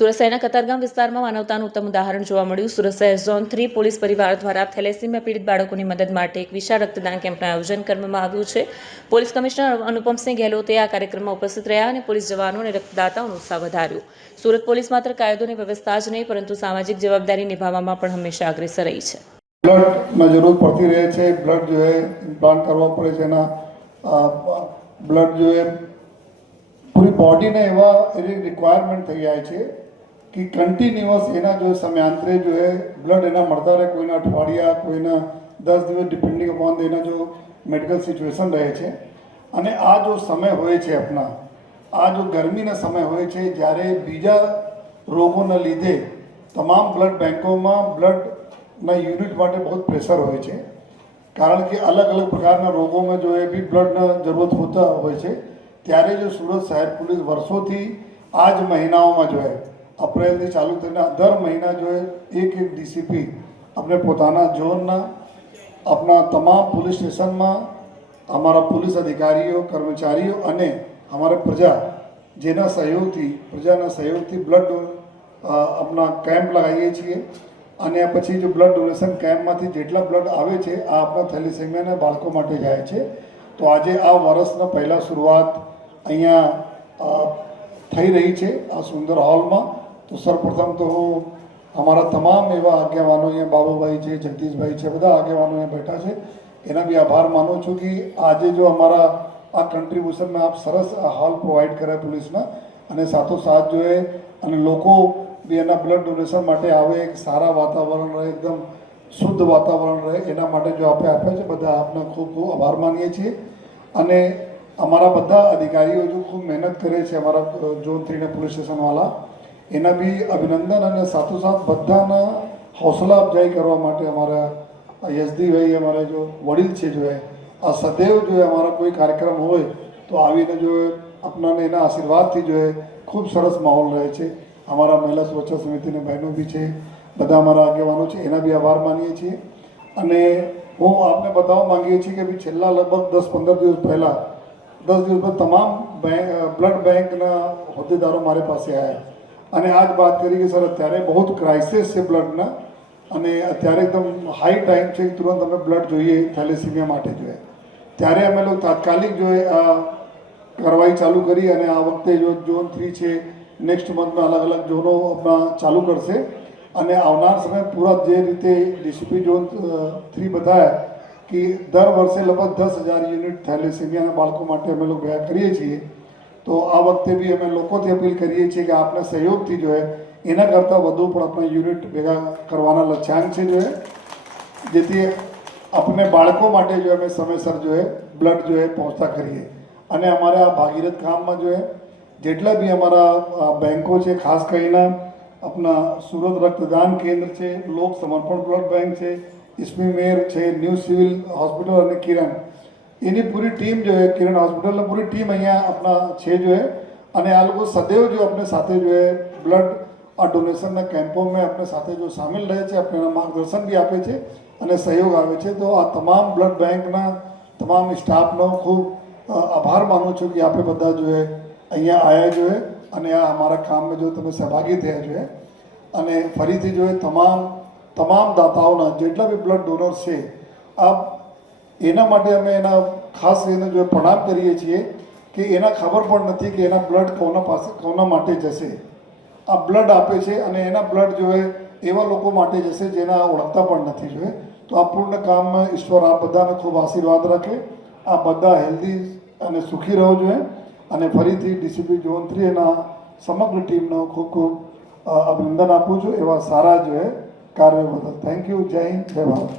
સુરત શહેરના કતારગામ વિસ્તારમાં માનવતાનું ઉત્તમ ઉદાહરણ જોવા મળ્યું. સુરત શહેર ઝોન 3 પોલીસ પરિવાર દ્વારા થેલેસીમિયા પીડિત બાળકોની મદદ માટે એક વિશાળ રક્તદાન કેમ્પનું આયોજન કરવામાં આવ્યું છે. પોલીસ કમિશનર અનુપમસિંહ ગેહલોતે આ કાર્યક્રમમાં ઉપસ્થિત રહ્યા અને પોલીસ જવાનો અને રક્તદાતાઓનો ઉત્સાહ વધાર્યો. સુરત પોલીસ માત્ર કાયદો અને વ્યવસ્થા જ નહીં પરંતુ સામાજિક જવાબદારી નિભાવવામાં પણ હંમેશા અગ્રેસર રહી છે. બ્લડમાં જરૂર પડતી રહે છે. બ્લડ જો है इम्प्लांट કરવા પડે છે. એના બ્લડ જો है પૂરી બોડીને એવા એની રિક્વાયરમેન્ટ થઈ જાય છે कि કન્ટિન્યુઅસ એના જો સમયાંતરે જો है બ્લડ એના મળતા રહે. કોઈના અઠવાડિયા, કોઈના 10 દિવસ ડિપેન્ડિંગ અપોન એના જો મેડિકલ સિચ્યુએશન રહે છે. અને આ જો સમય હોય છે આપણા, આ જો ગરમીના સમય હોય છે જ્યારે બીજા રોગોના લીધે તમામ બ્લડ બેંકોમાં બ્લડના યુનિટ માટે બહુ પ્રેશર હોય છે. કારણ કે અલગ અલગ પ્રકારના રોગોમાં જો એ બી બ્લડના જરૂરત હોતા હોય છે. ત્યારે જો સુરત શહેર પોલીસ વર્ષોથી આ જ મહિનાઓમાં જો है અપ્રિલથી ચાલુ થઈને દર મહિના જો એક ડીસીપી આપણે પોતાના ઝોનના આપણા તમામ પોલીસ સ્ટેશનમાં અમારા પોલીસ અધિકારીઓ, કર્મચારીઓ અને અમારા પ્રજાના સહયોગથી બ્લડ આપણા કેમ્પ લગાવીએ છીએ. અને પછી જો બ્લડ ડોનેશન કેમ્પમાંથી જેટલા બ્લડ આવે છે આ આપણા થેલેસેમિયાના બાળકો માટે જાય છે. તો આજે આ વર્ષના પહેલાં શરૂઆત અહીંયા થઈ રહી છે આ સુંદર હોલમાં. તો સર્વપ્રથમ તો હું અમારા તમામ એવા આગેવાનો અહીંયા બાબુભાઈ છે, જગદીશભાઈ છે, બધા આગેવાનો અહીંયા બેઠા છે, એના બી આભાર માનું છું કે આજે જો અમારા આ કન્ટ્રીબ્યુશનમાં આપ સરસ આ હોલ પ્રોવાઈડ કર્યા પોલીસના. અને સાથોસાથ જો એ અને લોકો બી એના બ્લડ ડોનેશન માટે આવે, એક સારા વાતાવરણ રહે, એકદમ શુદ્ધ વાતાવરણ રહે, એના માટે જો આપણે આપ્યા છે બધા આપને ખૂબ ખૂબ આભાર માનીએ છીએ. અને અમારા બધા અધિકારીઓ જો ખૂબ મહેનત કરે છે અમારા ઝોન 3ના પોલીસ સ્ટેશનવાળા, એના બી અભિનંદન. અને સાથોસાથ બધાના હૌસલા અફજાઈ કરવા માટે અમારા યશદીભાઈ અમારા જો વડીલ છે જો આ સદૈવ જો અમારા કોઈ કાર્યક્રમ હોય તો આવીને જો આપણાને એના આશીર્વાદથી જો ખૂબ સરસ માહોલ રહે છે. અમારા મહિલા સુરક્ષા સમિતિના બહેનો બી છે, બધા અમારા આગેવાનો છે, એના બી આભાર માનીએ છીએ. અને હું આપને બતાવવા માંગીએ છીએ કે ભાઈ છેલ્લા લગભગ 10-15 દિવસ પહેલાં 10 દિવસ પર તમામ બ્લડ બેંકના હોદ્દેદારો મારી પાસે આવ્યા અને આ જ વાત કરી કે સર અત્યારે બહુ ક્રાઇસિસ છે બ્લડના અને અત્યારે એકદમ હાઈ ટાઈમ છે કે તુરંત અમે બ્લડ જોઈએ થેલેસીમિયા માટે જોઈએ. ત્યારે અમે લોકો તાત્કાલિક જોઈએ આ કાર્યવાહી ચાલુ કરી. અને આ વખતે જો ઝોન 3 છે, નેક્સ્ટ મંથમાં અલગ અલગ ઝોનો આપણા ચાલુ કરશે. અને આવનાર સમય પૂરા જે રીતે ડીસીપી ઝોન 3 બતાવ્યા કે દર વર્ષે લગભગ 10,000 યુનિટ થેલેસીમિયાના બાળકો માટે અમે લોકો ભેગા કરીએ છીએ. તો આ વખતે બી અમે લોકોથી અપીલ કરીએ છીએ કે આપના સહયોગથી જો એના કરતાં વધુ પણ આપણે યુનિટ ભેગા કરવાના લક્ષ્યાંક છે જો જેથી આપણે બાળકો માટે જો અમે સમયસર જો બ્લડ જો પહોંચતા કરીએ. અને અમારે આ ભાગીરથ કામમાં જો જેટલા બી અમારા બેંકો છે, ખાસ કરીને આપણા સુરત રક્તદાન કેન્દ્ર છે, લોક સમર્પણ બ્લડ બેંક છે, ઇસ્મી મેર છે, ન્યૂ સિવિલ હોસ્પિટલ અને કિરણ, એની પૂરી ટીમ જો કિરણ હોસ્પિટલની પૂરી ટીમ અહીંયા આપણા છે જો અને આ લોકો સદૈવ જો આપણે સાથે જો બ્લડ આ ડોનેશનના કેમ્પોમાં આપણે સાથે જો સામેલ રહે છે, આપણે માર્ગદર્શન બી આપે છે અને સહયોગ આવે છે. તો આ તમામ બ્લડ બેંકના તમામ સ્ટાફનો ખૂબ આભાર માનું છું કે આપણે બધા જો અહીંયા આવ્યા જોઈએ અને આ અમારા કામમાં જો તમે સહભાગી થયા જોઈએ. અને ફરીથી જો તમામ દાતાઓના જેટલા બી બ્લડ ડોનર્સ છે આ એના માટે અમે એના ખાસ કરીને જો પ્રણામ કરીએ છીએ કે એના ખબર પણ નથી કે એના બ્લડ કોના માટે જશે. આ બ્લડ આપે છે અને એના બ્લડ જો એવા લોકો માટે જશે જેના ઓળખતા પણ નથી જોઈએ. તો આ પૂર્ણ કામમાં ઈશ્વર આ બધાને ખૂબ આશીર્વાદ રાખે. આ બધા હેલ્ધી અને સુખી રહો જોઈએ. અને ફરીથી ડીસીપી ઝોન 3 એના સમગ્ર ટીમનો ખૂબ ખૂબ અભિનંદન આપું છું એવા સારા જો કાર્ય બદલ. Thank you. જય હિન્દ, જય ભારત.